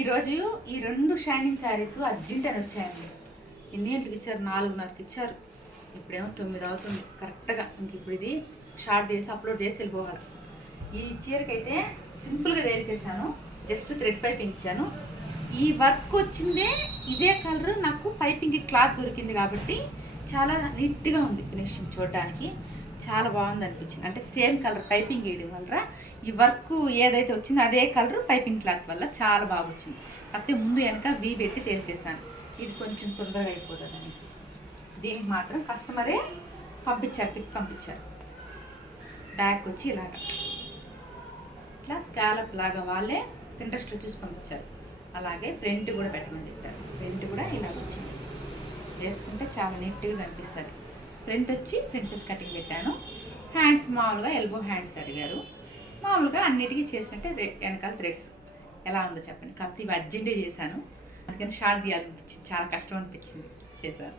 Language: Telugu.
ఈరోజు ఈ 2 షైనింగ్ శారీస్ అర్జెంట్ అని వచ్చాయండి. ఎన్ని గంటలకు ఇచ్చారు? 4:30కి ఇచ్చారు. ఇప్పుడేమో 9 అవుతుంది కరెక్ట్గా. ఇంక ఇప్పుడు ఇది షార్ట్ చేసి అప్లోడ్ చేసి వెళ్ళిపోవాలి. ఈ చీరకైతే సింపుల్గా చేశాను, జస్ట్ థ్రెడ్ పైపింగ్ ఇచ్చాను. ఈ వర్క్ వచ్చిందే ఇదే కలర్, నాకు పైపింగ్ క్లాత్ దొరికింది కాబట్టి చాలా నీట్గా ఉంది. ఫినిషింగ్ చూడడానికి చాలా బాగుంది అనిపించింది. అంటే సేమ్ కలర్ పైపింగ్ వేయడం వల్ల ఈ వర్క్ ఏదైతే వచ్చిందో అదే కలర్ పైపింగ్ క్లాత్ వల్ల చాలా బాగా వచ్చింది. కాకపోతే ముందు వెనక వీ పెట్టి తేల్చేసాను, ఇది కొంచెం తొందరగా అయిపోతుంది అనేసి. దీనికి మాత్రం కస్టమరే పంపించారు, పిక్ పంపించారు. బ్యాక్ వచ్చి ఇలాగా ఇట్లా స్కాలప్ లాగా వాళ్ళే ఇంట్రెస్ట్లో చూసి పంపించారు. అలాగే ఫ్రంట్ కూడా పెట్టమని చెప్పారు. ఫ్రంట్ కూడా ఇలాగ వచ్చింది, వేసుకుంటే చాలా నీట్గా కనిపిస్తుంది. ఫ్రంట్ వచ్చి ప్రిన్సెస్ కటింగ్ పెట్టాను. హ్యాండ్స్ మామూలుగా ఎల్బో హ్యాండ్స్ అడిగారు. మామూలుగా అన్నిటికీ చేసినట్టే వెనకాల థ్రెడ్స్. ఎలా ఉందో చెప్పండి. కాకపోతే ఇవి అర్జెంటే చేశాను, అందుకని షార్ట్ తీయాలనిపించింది, చాలా కష్టం అనిపించింది, చేశాను.